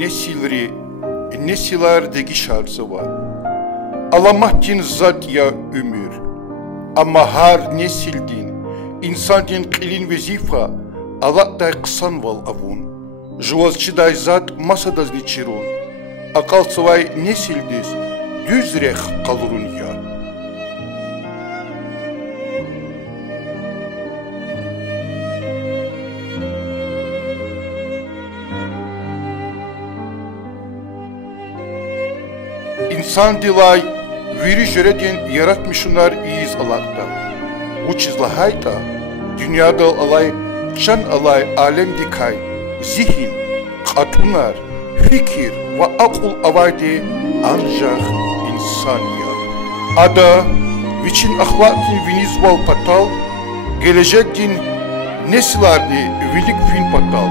nesilri, nesilar degi şarjı var. Alamahtin zat ya ömür. Ama her nesildin, insanın kılın vezifa, Allah'ta kısan val avun. Жуазчыдай зат масадаз ничерун. Акал свай несилдиз, дүзрех калурун я. İnsan dilay, viri jöreden yaratmışınlar iyiz Allah'ta. Uçizlahayta, dünyada alay, çan alay alem dikay, zihin, katunlar, fikir ve akıl avaydı ancak insan ya. Ada, viçin ahlakin vinizval patal, gelecektин neslarni vilik fin patal,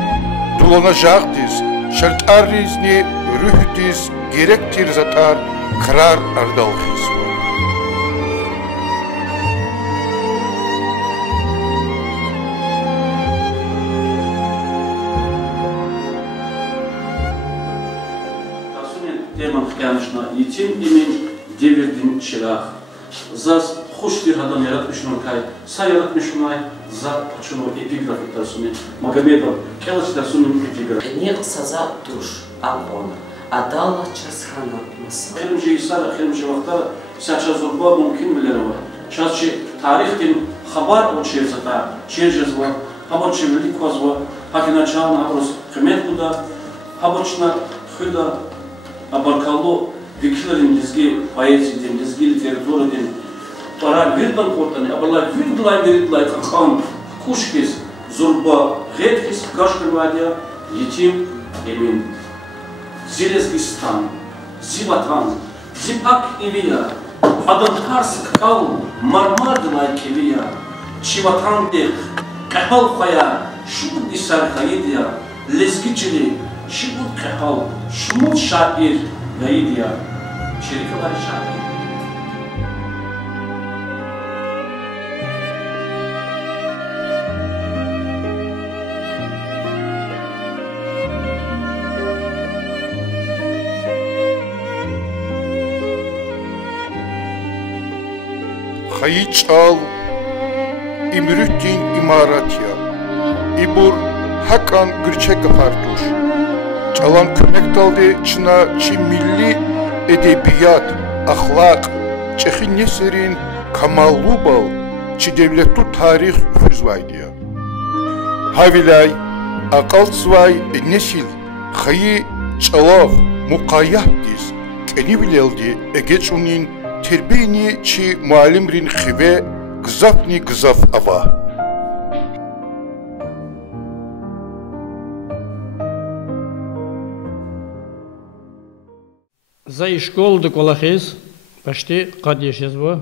dolanacaktız, şartlarınızı rühtiz, gerektir zatar, karar ardalhız. Конечно, етем имен девердин чирах. Заз хуш дирхадан яратмышнун кай, са яратмышнунай зат почуну эпиграф итарсуни. Магомедов келач тарсунун эпиграф. Не саза душ абона, адала часхана маса. Хелимжи исара, хелимжи вақтара, сача зурба мумкин билерова. Часчи тарихтин хабар о чирзата, чиржезва, хабарчи великвазва, пакиначална аброс хмет буда, хабарчна хыда, Абаркалу викилерин лизги поэзияден, лизги литератураден, пара вирдан кортани, абарлай вирдлай веридлай хан, кушкис, зурба, геткис, кашкарвадия, етим, эмин, зелезгистан, зиватан, зипак ивия, аданкарс кал, мармардылай кевия, чиватан дех, кахал хая, шубут исар хаидия, лезгичили, Şibut kehal, şumut şair, gaydiya, şerikalar şair. Hayıç al, imrüttin imarat ya, ibur hakan gürçek kafartuş. Çalan kömek daldı çına çi milli edebiyat, ahlak, çehi neserin kamalu bal, çi devletu tarih füzvaydiya. Havilay, akal svay nesil, hayi çalav, mukayyahdiz, keni bileldi egeçunin terbiyeni çi mualimrin khive, gzafni gzaf ava. За школу до колахез, почти кадешез во.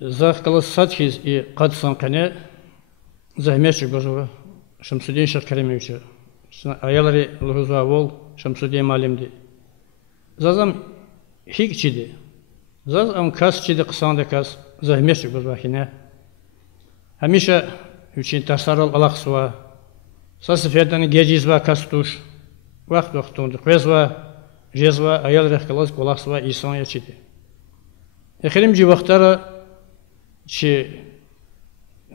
За колосатхез и кадсан кане, за мешек божова, Шамсудин Шахкаремевича. Аялари лухузва вол, Шамсудин малимди. Зазам хик чиди. Зазам кас чиди кысанды кас, за мешек божова хине. Хамиша үчин тарсарал алахсва. Сасифердан геджизва кастуш. Вахт вахтунды квезва. Жезва аял рехкалас коласва исон я чити. Эхрим живахтара че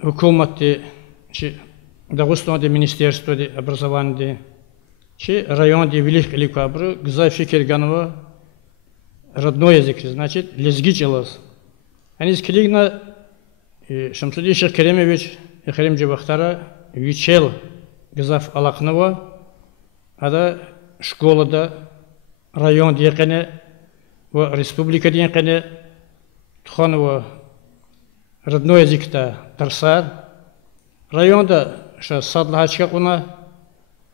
хукуматте че Дагустанде министерстводе образование че районде Велик Ликабры гза Фикерганова родной язык значит лезгичелас. Они скригна Шамсудин Шахкаремевич Эхрим живахтара вичел гзав Алакнова ада школада район дiyekene ve республика diyekene туханова родной язык-то тарсар районда ша садлахачка куна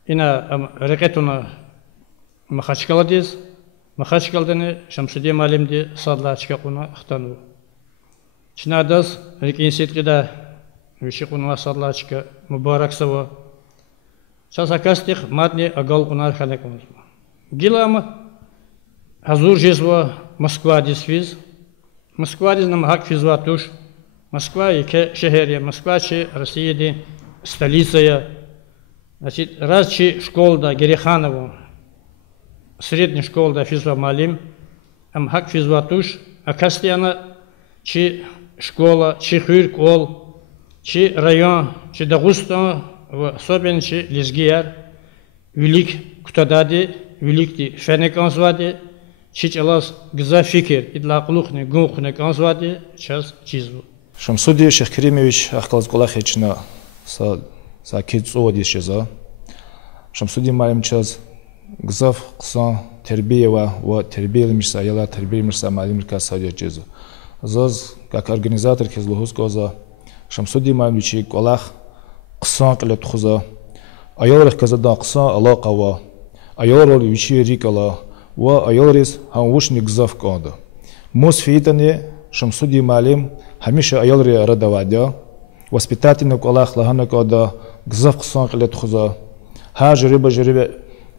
ина рекетуна махачкаладез махачкалданы Шамсудин малимди садлахачка куна хтану чинадас рекинситкида виши куна садлахачка мубараксава часакастих матни агал куна халекунас гилама Азур жезва Москва дисвиз. Москва диз нам хак физва туш. Москва ике шехерия. Москва че Россия ди столица я. Значит, раз чи школда Гериханову, средняя школа физва малим, хак физва туш, а кастяна чи школа, чи хюрк ол, чи район, чи Дагустан, особенно чи Лизгияр, велик кутадади, велик ти фенек анзвади, чи чалас гза фикер, идла кулухне, гунхне анзвади, час чизву. Шамсуди Шейх Керимович ахкалаз колахечна са кицо дишеза. Шамсуди малим час гзав ксан тербиева ва тербиелмишса яла тербиелмишса малим касадя чезу. Заз как организатор кезлухус коза Шамсуди малим чи колах ксан калет хуза. Аялрах казада ксан алaqawa. Аялрол вичи рикала ва аялрис ханвушни гзав кода. Мусфитане Шамсуди малим هميشه أيالري ردا واديا وسبيتاتي نقولах لهنا كذا جزاف قصان قلت خذا ها جربة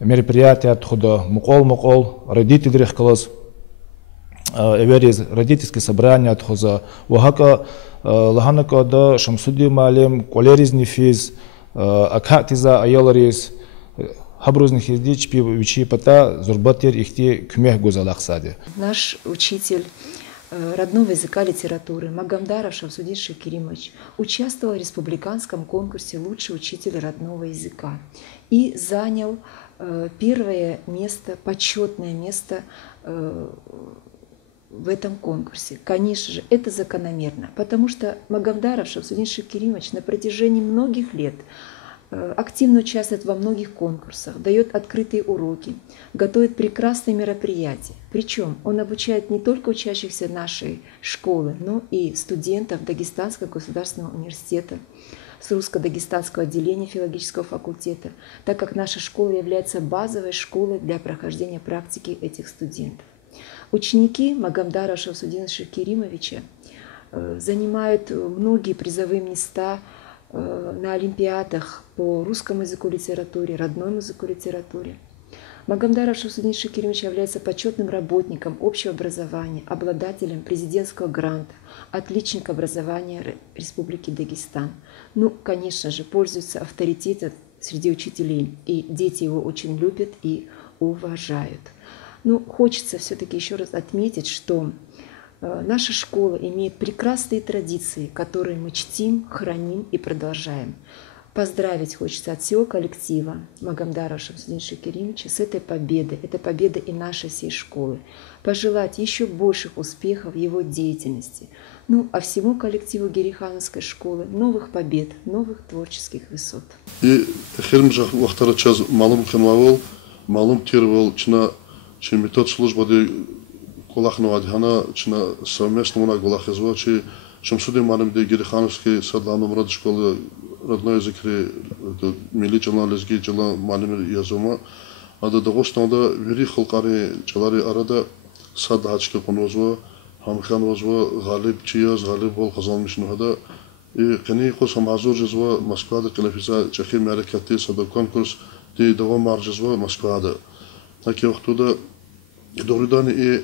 мероприятия خذا مقول رديت دريخ كلاس эвериз родительские собрания خذا وهكا لهنا كذا شمسودي معلم كوليريزني فيز أكاتيزا أيالريز хабрузный хиздич пи пата зурбатер ихти кумех гузалах сади. Наш учитель родного языка литературы Магомдаров Шамсудин Шейх Керимович участвовал в республиканском конкурсе «Лучший учитель родного языка» и занял первое место, почетное место в этом конкурсе. Конечно же, это закономерно, потому что Магомдаров Шамсудин Шейх Керимович на протяжении многих лет активно участвует во многих конкурсах, дает открытые уроки, готовит прекрасные мероприятия. Причем он обучает не только учащихся нашей школы, но и студентов Дагестанского государственного университета, с русско-дагестанского отделения филологического факультета, так как наша школа является базовой школой для прохождения практики этих студентов. Ученики Магомдара Шамсудина Шейх Керимовича занимают многие призовые места на олимпиадах по русскому языку литературе, родному языку литературе. Магомдаров Шамсудин Шейх Керимович является почетным работником общего образования, обладателем президентского гранта, отличник образования Республики Дагестан. Ну, конечно же, пользуется авторитетом среди учителей, и дети его очень любят и уважают. Ну, хочется все-таки еще раз отметить, что наша школа имеет прекрасные традиции, которые мы чтим, храним и продолжаем. Поздравить хочется от всего коллектива Магомдара Шамсудина Шейх Керимовича с этой победой. Это победа и нашей всей школы. Пожелать еще больших успехов в его деятельности. Ну, а всему коллективу Герихановской школы новых побед, новых творческих высот. И хермжах вахтара час малым хемавол, малым тирвол, чна метод службы Колахнова Дхана, чна совместно на Голахезво, чи Шамсудин малым де Герихановской садланом род школы родной язык милли чалан лезги чалан малым языма, а до Дагестанда вери халкари чалари арада садачка конвозва, хамхан возва, галиб чияз, галиб бол казалмиш нухада, и кани хос хамазур жезва Москвада калифиза чахи мерекати сада конкурс ди давам маржезва Москвада. Таки вахтуда Доридани и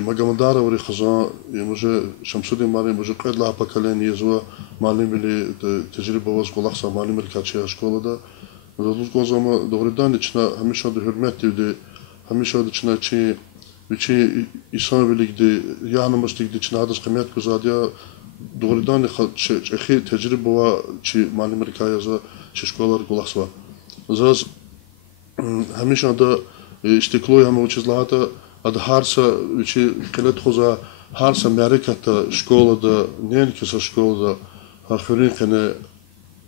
Магомдаров рихаза, и уже Шамсудин малим уже предла поколение язва малим или тажрибовоз колахса малим или качая школа да. Задус гозама Доридани чна хамиша до хурметти де хамиша до чна чи исан велик де янамастик де чна хадас хамят кузадя Доридани чахи тажрибова чи малим или качая чи школа колахса. Заз хамиша да استقلال هم وچزلاته اد هارسا وچی کلت خوزا هارسا مرکتا شکولا دا نین کسا شکولا دا آخرین کنه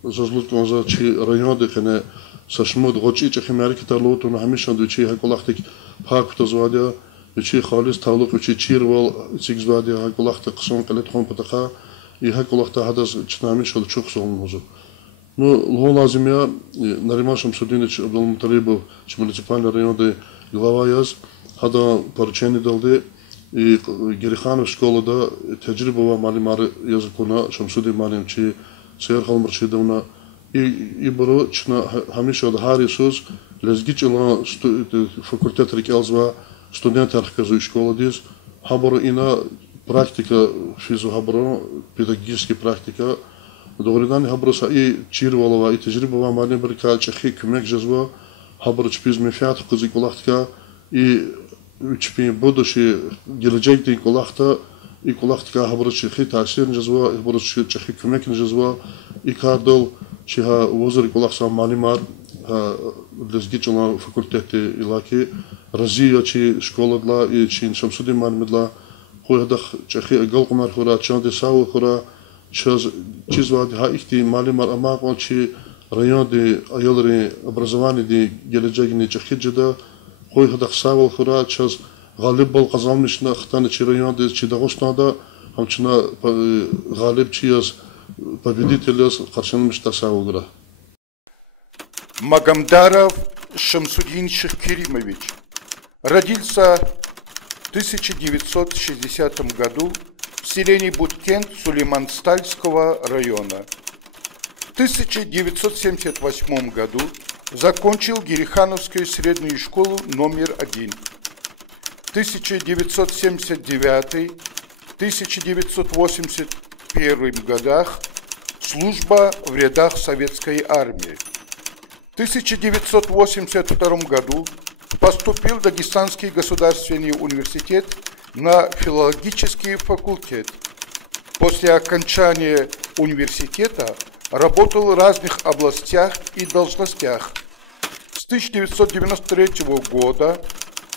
زازلوت کنزا چی رایان ده کنه سشمود غوچی چی مرکتا لوتون همیشه دو چی هکولاختک پاک تزوادیا وچی خالص تعلق وچی چیروال سیگز وادیا هکولاخت قسم کلت خون پتاخا ی هکولاخت هداز چنامیشه دو چوخ سون موزو. Ну, лазим я, Нариман Шамсудинович Абдулмуталибов, муниципальный район, глава яз, хада поручение далды, и Гериханов школа да, таджрибова малимар языкуна, Шамсудин малим, чи Сейрхал Марчидовна, и бро, чна хамиша да Харисус, лезгичила факультет рекелзва, студент архказу школа дис, хабро ина практика физу хабро, педагогическая практика, Doğrudan habrosa i çirvalava i tecrübe mali bir kalçaki kümek cezva habroç biz mefiyat kızı kulakta i 3000 budoşi gelecek din kulakta i kulakta habroç xi tasir cezva habroç çeki kümek cezva i kardol çiha vozir kulaksa mali mar lezgiçla fakülteti ilaki razia çi şkoladla i çin şamsudi malmedla koydak çeki galqmar xura çande sav xura чизвад хаихти малимар амаҟо чи район ди аёлари образование ди гелеҷагини ҷахиҷада қой хадақ савал хура час ғалиб бол қазамнишна хтани чи район ди чи дағоштада ҳамчина ғалиб чи аз победитель аз қаршанмишта савал гура Магомдаров Шамсудин Шахкеримович родился в 1960 году в селении Буткент Сулейманстальского района. В 1978 году закончил Герихановскую среднюю школу номер 1. В 1979-1981 годах служба в рядах Советской армии. В 1982 году поступил в Дагестанский государственный университет на филологический факультет. После окончания университета работал в разных областях и должностях. С 1993 года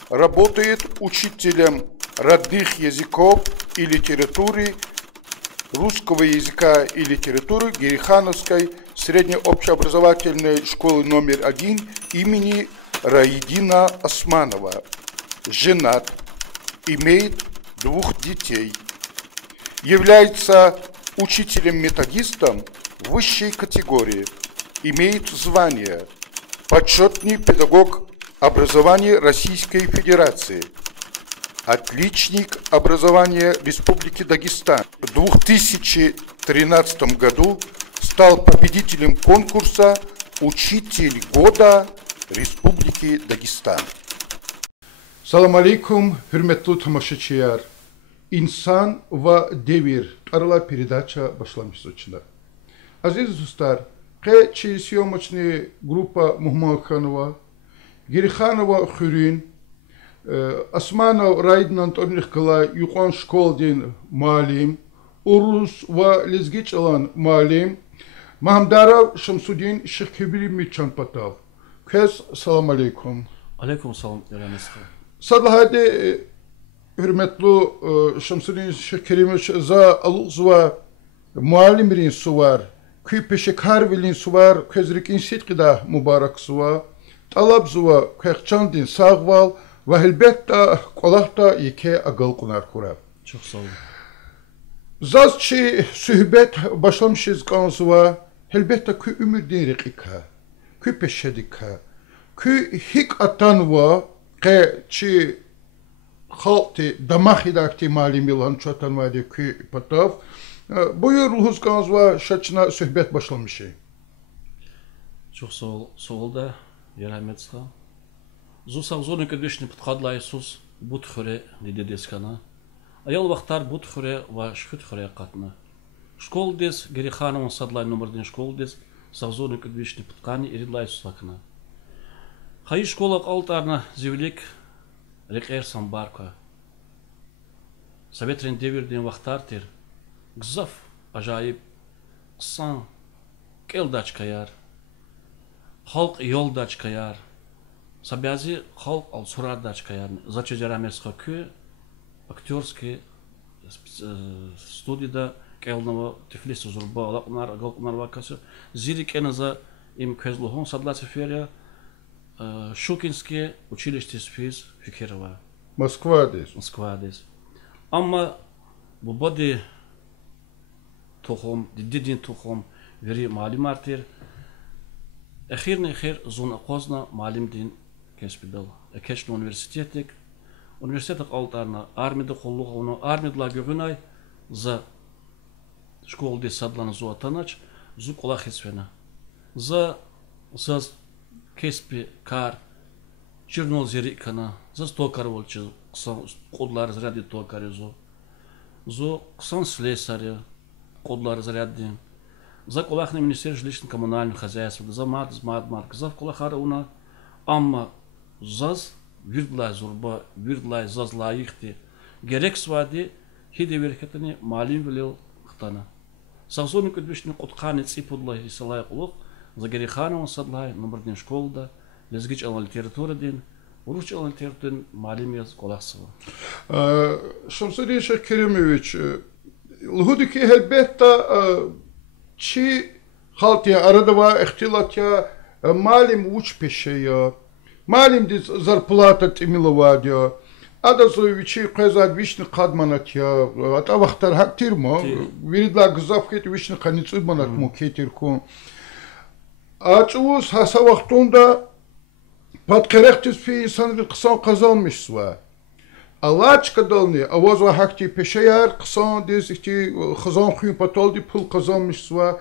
работает учителем родных языков и литературы, русского языка и литературы Герихановской среднеобщеобразовательной школы номер 1 имени Раидина Османова. Женат. Имеет 2 детей. Является учителем-методистом высшей категории. Имеет звание почетный педагог образования Российской Федерации. Отличник образования Республики Дагестан. В 2013 году стал победителем конкурса «Учитель года Республики Дагестан». Салам алейкум, hürmetli тамашачылар. İnsan ve devir arala передача başlamış очина. Aziz dostlar, qe съемочная группа Мухмаханова, Гериханова Хюрин, Османов Раидин Антоних Кала Юқан школдин малим, Урус ва лезгич алан малим, Махамдаров Шамсудин Шахкебиримович Чанпатов. Кез салам алейкум. Алейкум салам. Sadlahade hürmetli Şamsudin Şahkerimovich za aluzva muallimrin suvar, kü peşekarvilin suvar, kezrik insitqida mübarek suva, talab zuva kıqçandin sağval ve elbette qolaqda yeke agal qunar kura. Çok sağ olun. Zazçı sühbet başlamışız kansuva, elbette kü ümidin riqika, kü peşedika, kü hik atanva که چی خالتی دماغی داشتی مالی میلان چوتن وادی کی پتاف buyur Luhuzkanız ve şaçına sohbet başlamışı. Çok sağ ol da yaraymetsa. Zusaq zonu kedişni pıtkadla Isus but xure dedi deskana. Ayol vaqtar but xure ve şkut xure qatna. Şkol des Gerixanovun sadlay numardan şkol des saq zonu kedişni pıtkani iridla Isus akna. Хай школа алтарна зевлик рекер самбарка. Советрен деверден вахтартер. Гзаф ажайып сан келдач каяр. Халк йолдач каяр. Сабязи халк ал сурадач каяр. Заче жарамесқа кü актерский студияда келнова Тифлис зурба алакнар галкнар вакасы. Зирикеназа им кезлухон садлацеферия. Шукинское училище СФИЗ Фикирова. Москва дес. Ama bu body tohum, didin tohum veri malim artir. Ahir zona qozna malim din kesbidal. Keşn üniversitetek. Üniversitetek altarna armida qolluk onu armidla göbünay za şkolda sadlana zoatanaç zu qola xesvena. За Кеспи кар Чернол зерикана за стокар волчи кодлар заряди токаризо зо ксан слесаря кодлар заряди За колахне министерство жилищно-коммунального хозяйства, за мат, за колахара уна, амма заз вирдлай зурба, вирдлай заз лайыхти, герек свади, хиде верхетани малим велел хтана. Сазоник кудвишни кутканец и подлай и салай кулук, за герехана он садлай, номер день школда, лезгич алан литература день, уруч алан литература день, малим яз колахсова. Шамсудин Шейх Керимович, лгудики хелбетта чи халтия арадова ихтилатя малим уч пешея, малим диз зарплата тимиловадя, Адазовичи казад вишни кадманатя, ата вахтар хактирмо, виридла гзавхет вишни каницудманат мукетирку. Ачус хаса вахтунда подкерехтис фи инсан ксан казалмишсва. Алач кадални, авазва хакти пешеяр, ксан дезихти хазан хуин паталди пул казалмишсва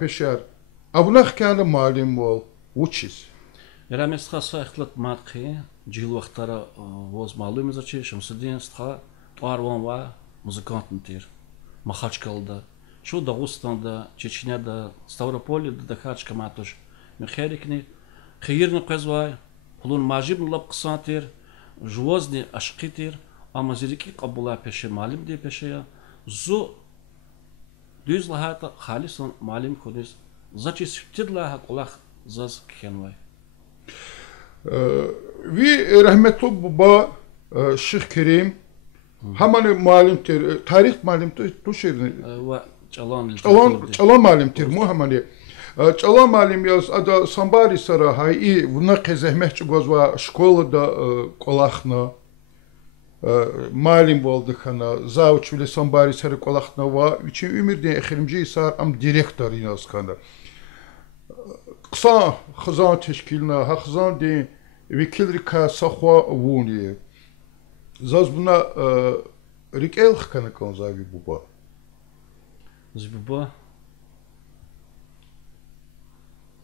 пешеяр. Авнах кяна малим вол, учис. Рамес хаса ихтлат матхи, جيل وقتها واز معلومة زرشي شمسدين استخا طاروان وا مузыкантن тир Махачкалда شو Дагыстанда Чечняда Ставрополе да Дахачка матуш мехерикни خيرنا قزواي пулун мажибн лап ксантир жуазни ашқитир амазирики قبلا пеше малим де пеше зу düz lahata халисон малим кунис зачис тидла хақулах заз кхенвай Ви rahmetli baba Şeyh Kerim hamani malimtir tarih malimtir tuşerini çalan malimtir muhamani çalan malim yaz ada sambari sara hay buna kezehmehçi gozva şkolada kolahna malim oldu kana zavç bile sambari sara kolahna va için ümirde exirimci sar am direktor yaz kana kısa xızan teşkilna xızan de Викилрика сахва вуни. Заз буна рикел хкана кон зави буба. Зибуба.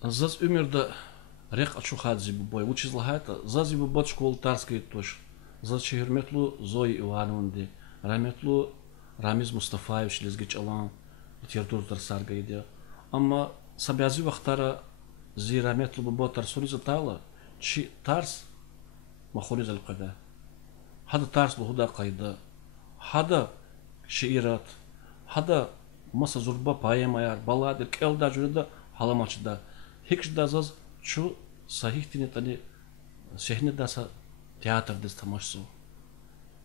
Заз умерда рек ачу хад зибуба. Учиз лахайта. Заз зибуба школ тарской тош. Заз чехерметлу Зои Ивановнди. Раметлу Рамиз Мустафаевич лезгич алан. Литература тарсарга иде. Амма сабязи вахтара зи раметлу буба тарсуни затала. شيء تارس مخونيز القدا هذا تارس له هدا قيدا هذا شعيرات هذا مسا زربا بايم ayar balad الكل جودا حلماچدا هيك دازاز شو صحيح تني تاني شهنه داسا театр дес тамашсу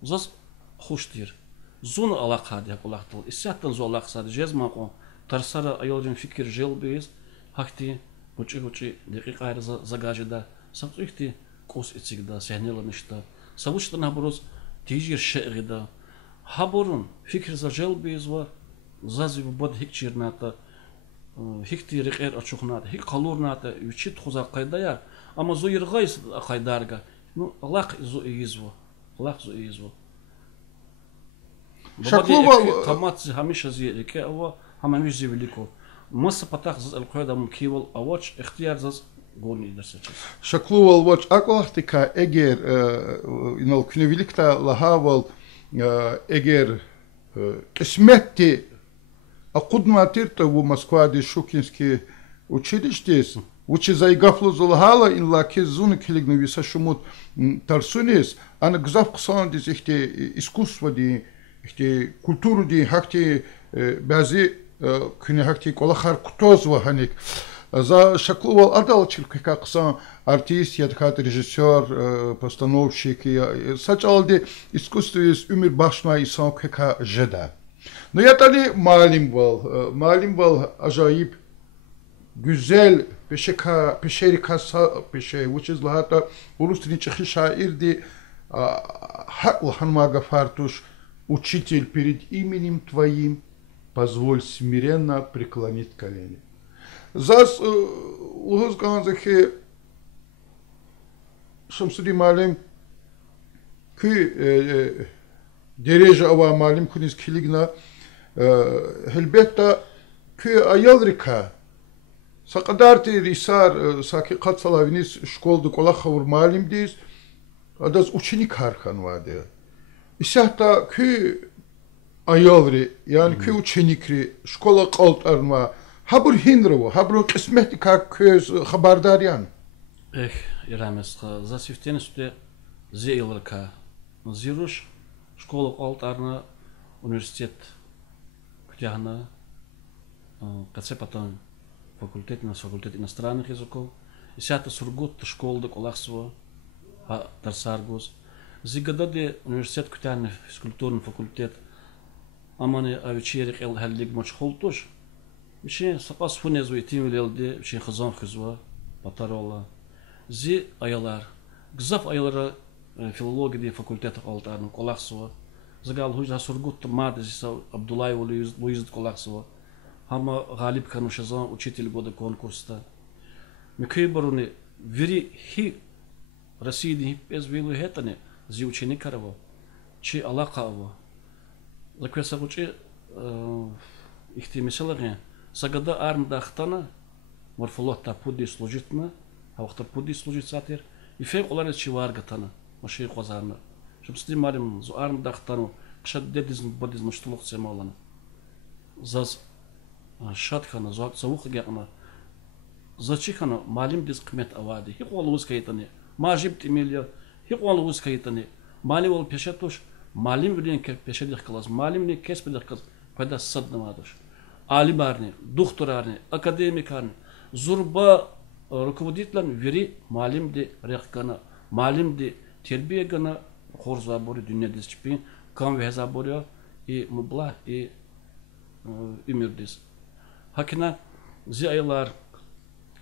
зас хуштир зун алаqa деп улактыл исяттан зу алақсады жезмако тарсара айолжин фикир желбез хакти учи дақиқа айрза загажда Самсухти кос ицигда сехнела ништа. Савучта наоборот тижир шерида. Хаборун фикр зажел безва зази бод хикчирната хикти рекер ачухната хик қалурната учит хуза қайдая ама зуиргайс қайдарга ну Аллах зу изво Аллах зу изво Шаклова тамат хамиша зиеке ава хамамиш зивелико маса патах заз алқойда мукивал авач ихтияр заз Шаклувал вот аквахтика эгер инал кневиликта лахавал эгер кисметти акудматирта в Москваде Шукинский училище учи зайгафлу зулхала ин лаки зуны килигневиса шумут тарсунис ана гзав ксандис ихте искусство ди ихте культуру ди хакти бази куни хакти колахар кутозва ханик За Шаклувал адалчил как сам артист, я такой режиссер, постановщик, сначала де искусство есть умер башма и сам как жеда. Но я тали малим был ажаиб, güzel peşeka peşerika peşe uçuz lahata улустрин чехи шаир де хакл ханмага фартуш учитель перед именем твоим позволь смиренно преклонить колени. Зас улуз ганзахи Шамсуди малим ки дереже ава малим кунис килигна хелбетта ки аялрика сақадарти рисар саки қатсалавинис школды кола хавур малим дис адаз ученик хархан ваде исахта ки аялри yani ки ученикри школа қалтарма Habur hindrovo, habur kısmeti köz haberdaryan. Ирамес, за сифтенесте зейлерка. Зируш школа алтарна университет Кутяхна, потом факультет иностранных языков. И сята сургут школа до Колахсова, Тарсаргус. Зигададе университет Кутяхна физкультурный факультет. Амане авичерик эл халлиг мачхолтуш. Вишен сапас фунезу итим лелде, вишен хазан хизва, патарола. Зи аялар, гзаф аялара филология факультета алтарны Колахсова. Загал хужда сургут мад зиса Абдуллай Луизд Колахсова. Хама Галиб Канушазан учитель года конкурста. Микей баруни вери хи России без вилу хетане зи ученик караво. Чи алакаво. Заквеса учи ихти мисаларне. Сагада армдахтана морфолотта пуди служитна. Авахта пуди служит сатир. И фек олар чиваргатана. Маши қозарна. Шумсти малим зу армдахтану. Кшад дедизм бодизм штулук семалана. Заз шатхана завуха гяна. Зачихана малим диз қимет авади. Хиқ олуз кайтане. Мажиб тимилия. Хиқ олуз кайтане. Малим ол пешатуш. Малим врен ке пешадих клас. Малим не кеспедих клас. Пайда саднамадуш. Алимарни, духтурарни, академикарни. Зурба руководителен вери малим де рехкана. Малим де тербие гана. Хорза бори dünya дисциплин. Кам веза бори и мубла и имирдис. Hakina zi aylar,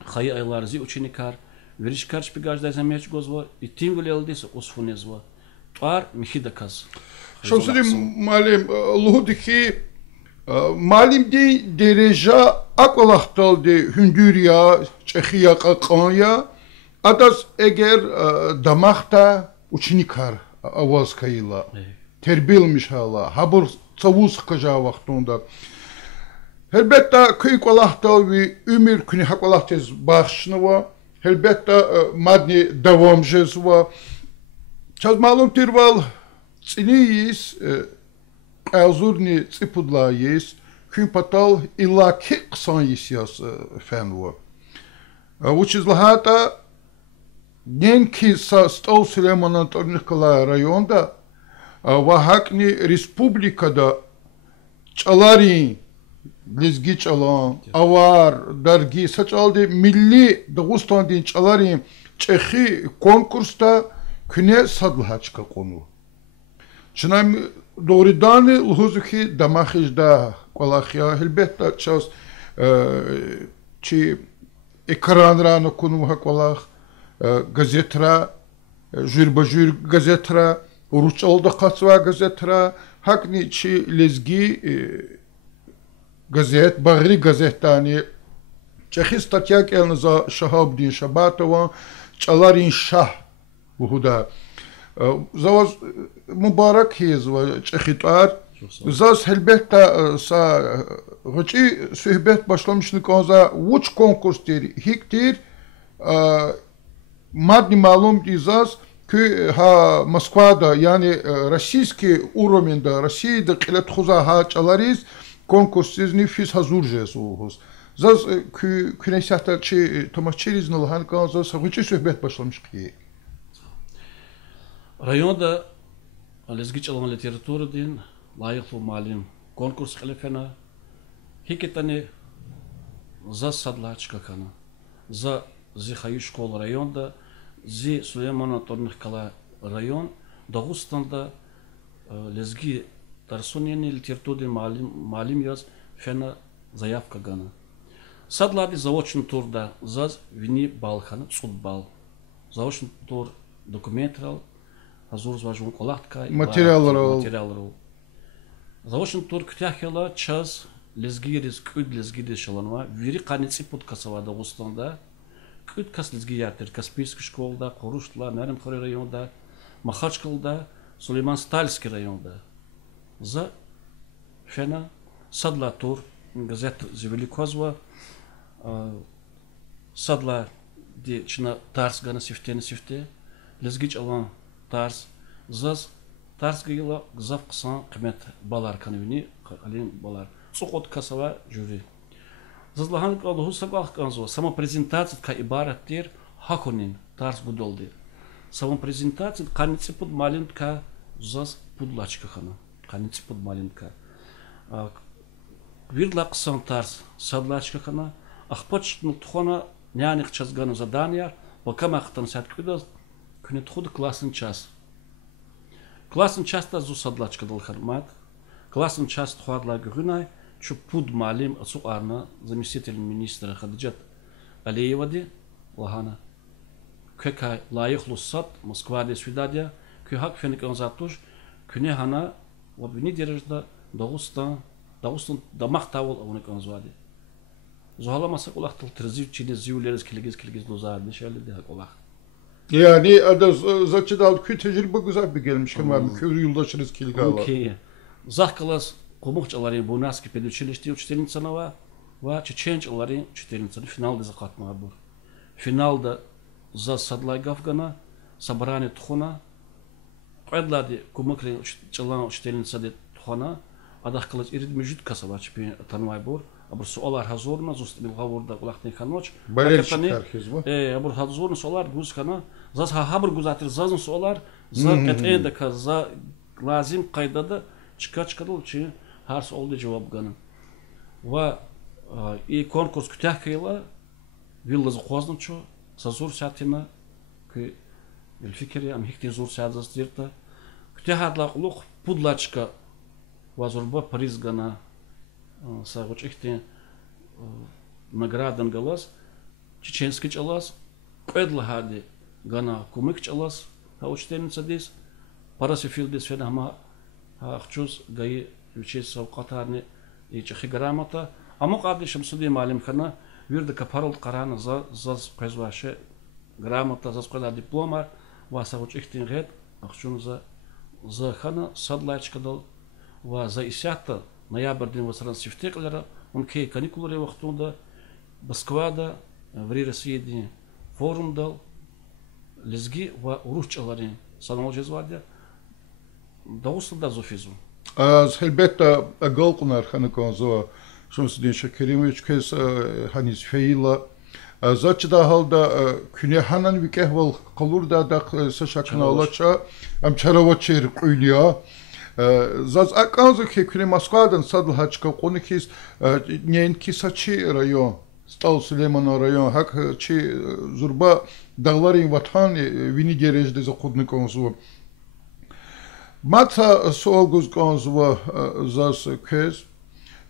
xay aylar zi uçinikar, verişkar şpigajda zameç gozva, и тим вилелдис осфунезва. Пар михидаказ. Şomsudi malim luhudiki malim de dereja akolahtal de Hündürya, Çexiya, Qaqanya, adas eğer damakta uçinikar avaz kayıla, terbilmiş hala, habur savuz kaja vaxtında. Elbette köy kolahta ve ümür kuni hak olahtez bağışnıva. Elbette madni davamjezva. Çaz malum tirval çiniyiz, azurni tsipudlayız. Kün patal illaki qısan yisyas fenva. Uçiz lahata nenki Stol Süleyman Antonikala rayonda ve hakni respublikada çalarin Lezgi çalan, avar, dergi, saçaldı milli Dağıstan'ın çaların Çehi konkursta küne sadlıha çıka konu. Çınam doğrudan luhuzuki damahijda kolahya elbette çaz çi ekranra na konuha kolah gazetra jürbajür gazetra Ruçalda qatsva gazetra hakni çi lezgi Газет, Багри газетани, Чехи статья келна за Шахабдин Шабатова, Чаларин Шах Бухуда. За вас Мубарак хезва Чехитар. За хелбетта са гочи сөhbet başlamışını kaza uç konkurstir hiktir maddi malum dizaz ki ha Moskvada yani российский уровеньда Россияда qilет xuzа ha çalariz konkursiz nefis hazurjes olhuz. Zaz künesahta çi tomaçeriz nalhan kaza savuçi söhbet başlamış ki. Rayonda lezgi çalan literaturu din layıqlı malim konkurs xilifena hiketani za sadla çıkakana. За зихаю школ районда, зи Сулейман Анторникала район, Дагыстанда лезги Тарсунени литературы малим яз фена заявка гана. Садлади заочный турда заз вини балхана судбал. Заочный тур документал, азур зважун колахтка материалрал. Заочный тур ктяхела час лезгирис куд лезгиде шаланва вири каници подкасава Дагыстанда. Куд кас лезгиятер Каспийский школда, Куруштла, Нарымхори районда, Махачкалда, Сулейман Стальский районда. За фена садла тур газет завели козва садла де чина тарс гана сифте лезгич алан тарс заз тарс гила гзав қсан қимет балар каневини алин балар суқот касава жюри Зазлаган калу сагах канзо. Сама презентация ка ибарат тер хакунин тарс будолдир. Сама презентация каницы под малинка зас пудлачка хана. Каницы под малинка. Вирлак сан тарс садлачка хана. Ахпач нутхона няних чазгана задания. Пока ахтан сад кудас кунет худ классный час. Классный час та зу садлачка дал хармат. Классный час тхуадла грунай. Что под малим отсуарна заместитель министра Хадиджат Алиевади Лахана. Какая лаих лусат Москва де свидания. Кюхак феник он затуш. Кюне хана вот вини держда Дагустан дамахтавол авник он звади. Зугала масак улах тал трезив чине зиулерез килгиз дозар нишали de hak улах. Yani ada zaçıdal köy tecrübe güzel bir gelmiş ki köy yoldaşınız kilgala. Окей. Захкалас Кумухчалари Бунаски педучилищи учительницанова ва чеченчалари учительницаны финалда закатмага бур. Финалда за садлай гавгана собрание тухуна қайдлади кумукри чалан учительница де тухуна адахкалас ирид мужит касава чпи танвай бур абур суалар хазорна зустил гаворда улахтен ханоч болельщик архизма абур хазорна суалар гузкана зас хабр гузатир зазн суалар за этенда каза лазим қайдада чикачкадыл чи Харс олды жауап ганы. Ва и конкурс күтәк кайла виллазы қознычу са зур сәтина ки илфикери ам хиктен зур сәдзас дирта күтәк адлақ луқ пудлачка ва зурба приз гана са гоч ихтен наградан галас чеченский чалас қэдла хади гана кумык чалас ха учтеница дис парасифил дис фена хама хчуз гаи учесть савқатарни и чахи грамота аму қабди Шамсудин малим хана вирда капарал қараны заз қайзваше грамота заз қайда дипломар васа уч ихтин гет ахчун за хана садлачка дал ва за исята ноябрьдин васран сифтеклера он кей каникулари вақтунда Москвада в России форум дал лезги ва уручалари санал жезвадя даусында зофизу Az elbette galqnar xanıkonzo Şamsudin Şakirimoviç kes hanis feyla zaçda halda küne hanan vikehval qalurda da saşakna olaça am çaravaçer qoyliya zaz akanzo ki küne Moskvadan sadlhaçka qonikis nenki saçı rayon Stal Süleyman rayon hak çi zurba dağların vatan vini gerejde zakudnikonzo Mata soğuz konzva zas kez.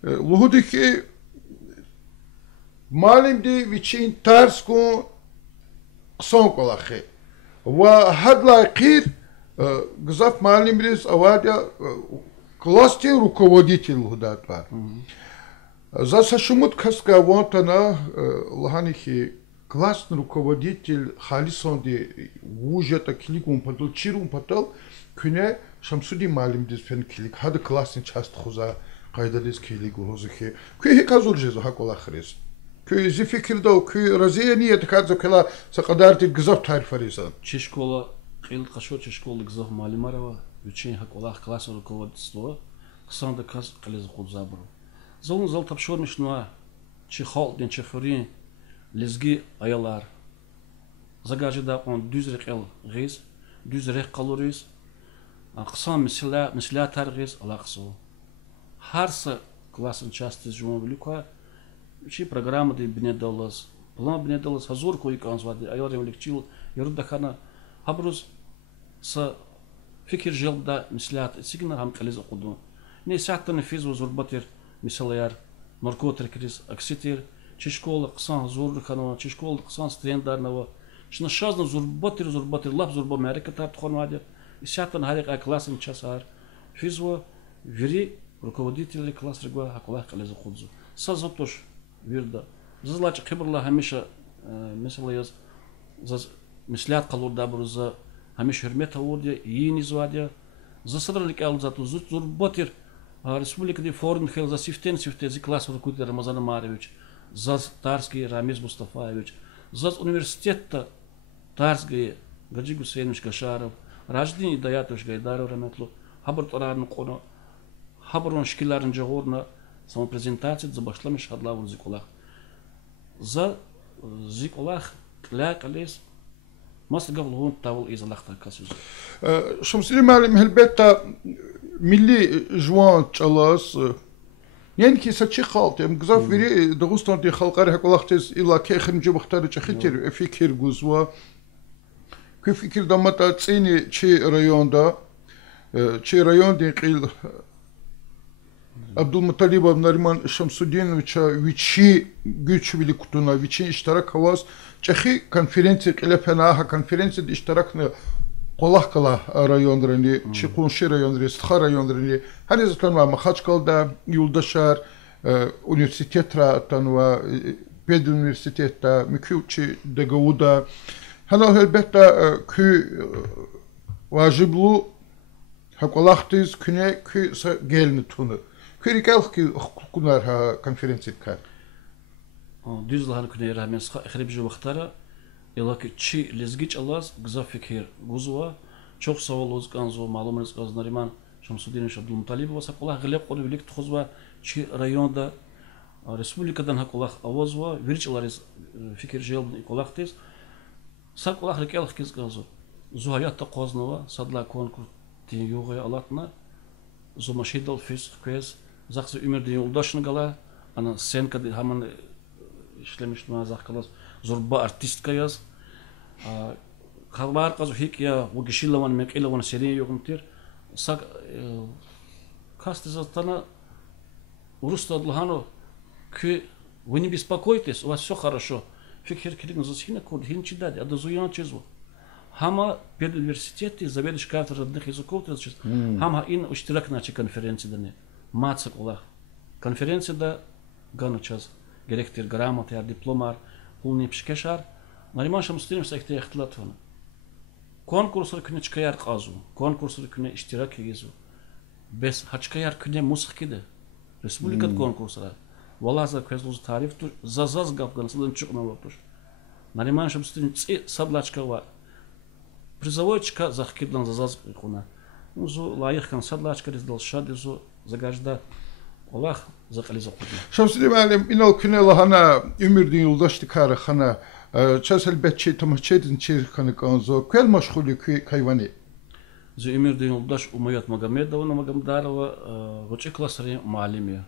Luhudiki malimdi viçin ters kon son kolaxi. Ve hadla qir gzaf malimriz avadya класте руководитель лухдат бар. За шумут каска вонтана лаханихи классный руководитель халисонди вужата кликум патал чирум патал küne Şamsudin malimdiz fen kilik hadi klasın çast xuza qaydadis kilik uluzki kühe kazuljezo hakolaxris kühe zifikirda o kühe raziye niyet kadzo kala saqadarti gzaf tarifariza Чешкола қил қашо чешкола гзав малимарова учень hakolax класс руководство қсанда каз қилез қулзабр зон зал тапшормишнуа чехолден чехурин лезги аялар загажда он дүзрекел гиз дүзрек қалурис Аксан мисля таргиз алаксу. Харса классен части жума велика. Учи программа де бнедалас. План бнедалас хазур кой канзвади. Айор ревлекчил ярудахана хабрус с фикир желда мислят. Сигна хам калез акуду. Не саттан физ зурбатир мисалаяр наркотикрис акситир. Чешкола ксан зур ханова чешкола ксан стендарнова. Шна шазна зурбатир лап зурба Америка тап хонвади. Сятан харик классен часар физво вери руководители класс регуа акулах калез худзу сазотош вирда зазлач кибрла хамиша мисалаяз заз мислят қалурда бурза хамиш хурмет авурдия йини звадия за садралик алзату зурботир республика де форум хел за сифтен зи класс руководитель Рамазан Маревич за Тарский Рамиз Мустафаевич за университетта Тарский Гаджи Гусейнович Гашаров Рождение Даятович Гайдаров Раметлу, Хабар Таран Кона, Хабарон Шкиларн Джагорна, самопрезентация за башлами Шадлаву Зикулах. за зик олах кляк алис мас гавлун тавл из алахта касуз شمسلي معلم هلبتا ملي جوان تشالاس ينكي ساتشي خالت ام غزاف فيري دغوستان دي خلقار هكولختس الا كيخن جو بختار تشخيتير فكر غوزوا كفكر دمتا تسيني تشي رايون دا تشي رايون دي قيل Abdülmuttalib Nariman Şamsudinoviç'a viçi güç bili kutuna viçi iştirak havas çehi konferansı qilafana konferansı iştirakını qolah qala rayonlarını Çiqunşi rayonları Stkha rayonlarını her zaten var Maxaçkalda yoldaşlar üniversitetra tanva Ped üniversitetta müküçi Dagavuda hala elbette ki vaciblu hakolahtiz küne ki gelni tunu Kırıkalki hukukunlar ha konferansı kar. Düzlahan küne rahmen sıkı ekhribci vaxtara ilaki çi lezgiç alaz gıza fikir guzwa çok saval uzkanzo malumuz gaznariman Şamsudinoviç Abdülmuttalibova sakolah gılep qolu bilik tuxuzwa çi rayonda respublikadan hakolah avazwa virçalariz fikir jelbni kolahtiz sakolah rikalx kizganzo zuhayatta qoznova sadla konkur tin yoğaya alatna zomashidal fis quez Zaksı Ömer diye yoldaşını gala, ana sen kadı hemen işlemiş mi azak kalas, zorba artistka yaz. Kabar kazu hik ya bu kişiyle mekile wan seriye yoktur. Sak kastı zatana Rus'ta adlahano ki вы не беспокойтесь, у вас все хорошо. Fikir kilin засхина код хинчидали, а дозуян чезу. Хама перед университете заведующий кафедрой родных языков, хама ин уштирак начи конференции дане. Матсак олах. Конференцияда гану час геректер грамота, дипломар, улни пшкешар. Нариман Шамсудинович сахте ихтилатвана. Конкурсlar küne çıkayar qazu. Konkurslar küne iştirak yezu. Bes haçkayar küne muskide. Respublikat konkurslar. Vallahi za kvezluz tarif tur zazaz gapganısından çıkma vapur. Нариман Шамсудинович садлачка ва призовойчка захкидлан зазаз куна. Узу лайыхкан садлачка издал шадизу Zagajda Allah zakali zakudi. Şamsili malim inal künel hana ümürdün yoldaştı karı hana çasel betçe tamahçedin çerik kanı kanzo kel maşgulü kayvani. Zü ümürdün yoldaş Umayat Magomedova Magamdarova vıçı klasları malimi.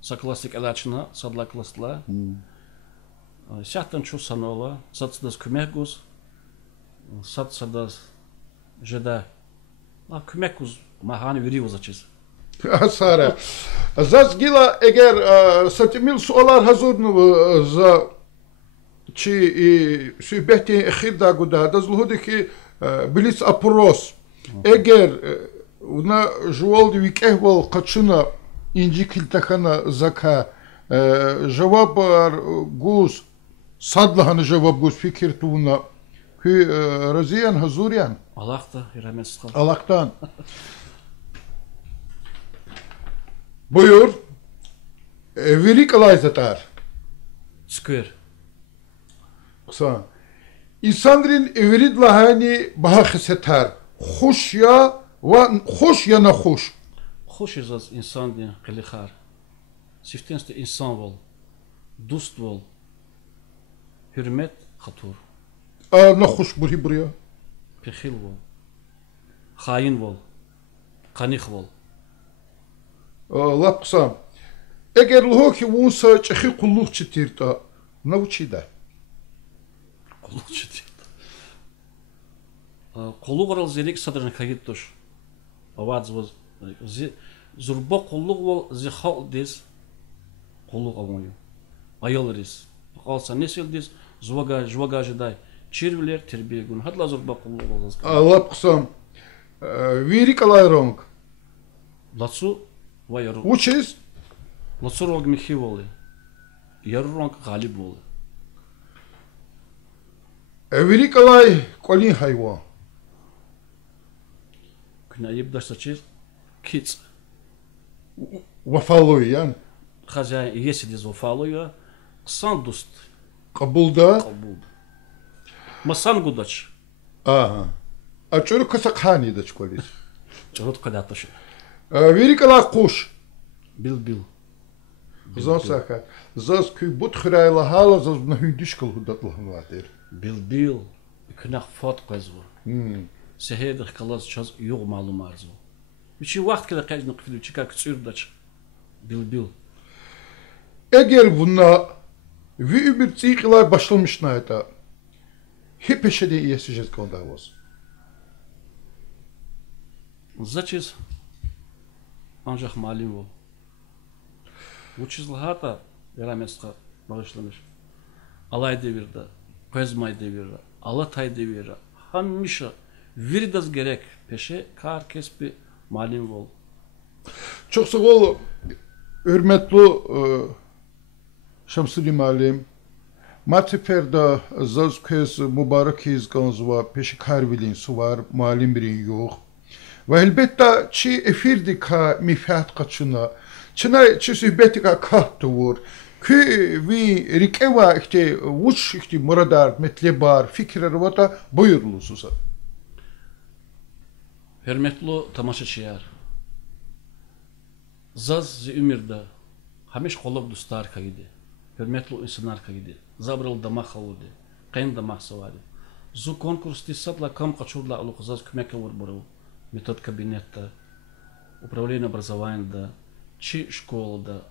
Sa klasik alaçına sadla klasla. Сяхтан чу санола сатсдас кümekuz satsadas jeda. La kümekuz mahani veriyor zaçız. Asara. Zazgila eğer satimil sualar hazır mı za çi sübehti ehirda guda dazluhudi ki bilis apros eğer una jual vikehval kaçına inci kiltakana zaka cevap guz sadlahanı cevap guz fikir tuğuna ki raziyan hazuriyan Allah'ta rahmet Allah'tan Buyur. Verik alayzatar. Skür. Kısa. İnsanların verid lahani baha xesetar. Hoş ya ve hoş ya na hoş. Hoş izaz insan diye qilixar. Siftenste insan vol. Dost vol. Hürmet xatur. Na hoş buri buraya. Pexil vol. Xain vol. Qanih vol. Lap kısa. Eğer luho ki vunsa çehi kulluk çitirta. Nauçida. Kulluk çitirta. Kulluk oral zelik sadrını kayıttoş. Avaz voz. Zurba kulluk vol zihal des. Kulluk almayı. Ayol res. Qalsa nesil des. Zvaga jiday. Çirviler terbiye gün. Hadla zurba kulluk vol. Lap kısa. Verik alayronk. Latsu Вайру. Учись. Лацурог Михиволи. Яруронг Галиболи. Verik alay kolin hayvan. Күнә ебдаш сачир киц. Vafalı yani. Хозяин если диз вафалуя сандуст. Kabulda. Kabul. Масан гудач. Aha. Açıyor kısa khani da çikolis. Çorot kadatoş. Verik alay kuş. Bil. Zasak. Zaz kü but khirayla hala zaz buna hündüşkül hudatlahın vadir. Bil. Kınaq fat qazwa. Sehedir kalas çaz yok malum arzu. Üçü vakt kala qajnı qfilu çıkar küçürdüç. Bil. Eğer buna vi bir tsiqlar başlamış nayda. Hep peşede iyeseceğiz kondavos. Zaçız. Ancak malum o. Uçuzlu hata veramesqa bağışlamış. Alay devirde, pezmay devirde, alatay devirde. Hamişa virdaz gerek peşe kar kespi malum ol. Çok sağ ol. Hürmetli Şamsudi Malim. Matiperde zaz kez mübarek izganzva peşe karvilin suvar malim birin yok. Ve elbette çi efirdi ka mifat kaçına. Çına çi sühbeti ka kahtuur. Kü vi rikeva işte uç işte muradar metlebar fikirleri vata buyurlususa. Hürmetli tamaşaçılar. Zaz ümirde hamiş kolab dostlar kaydı. Hürmetli insanlar kaydı. Zabral damak havudi. Qayn damak savadi. Zu konkurs tisatla kam kaçurla aluq zaz kümek vur burau. Метод кабинета, управление образованием, чи школада,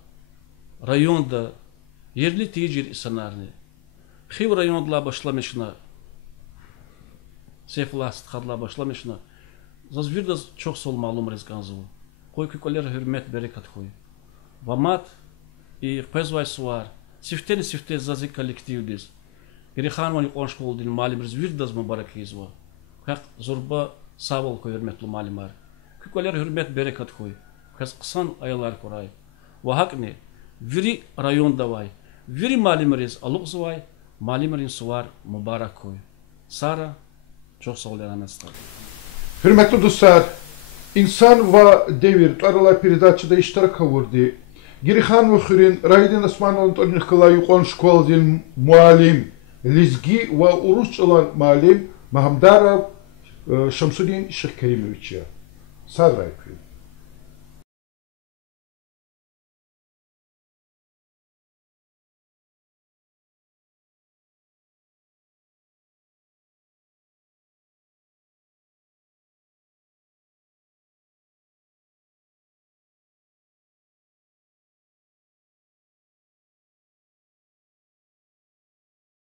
районда, yerli tecir insanlarını. Xiv rayonla başlamışına, Seyfullah Sıtkadla başlamışına, zaz bir de çok sol malum rezganzıvı. Koy kükoller hürmet berekat koy. Vamat, и пезвай суар, сифтени сифте зази коллективдиз. Гериханвани он школдин малим развирдаз мубарак изва. Как зорба Sağ ol hürmetli malimler. Kükoller hürmet berekat koy. Kısan aylar koray. Vahak ne? Viri rayonda vay. Viri malimeriz alıqsı vay. Malimerin suvar mübarek koy. Sara çok sağ ol yanımızda. Hürmetli dostlar, insan ve devir aralar передачада iştirak vurdu. Girihan ve Hürin Raydin Osmanoğlu'nun Tonnikala yuqon şkoldin mualim, lizgi ve uruç olan malim Mahamdarov Şamsudin Şıkkerimoviç'e. Sadra yapıyor.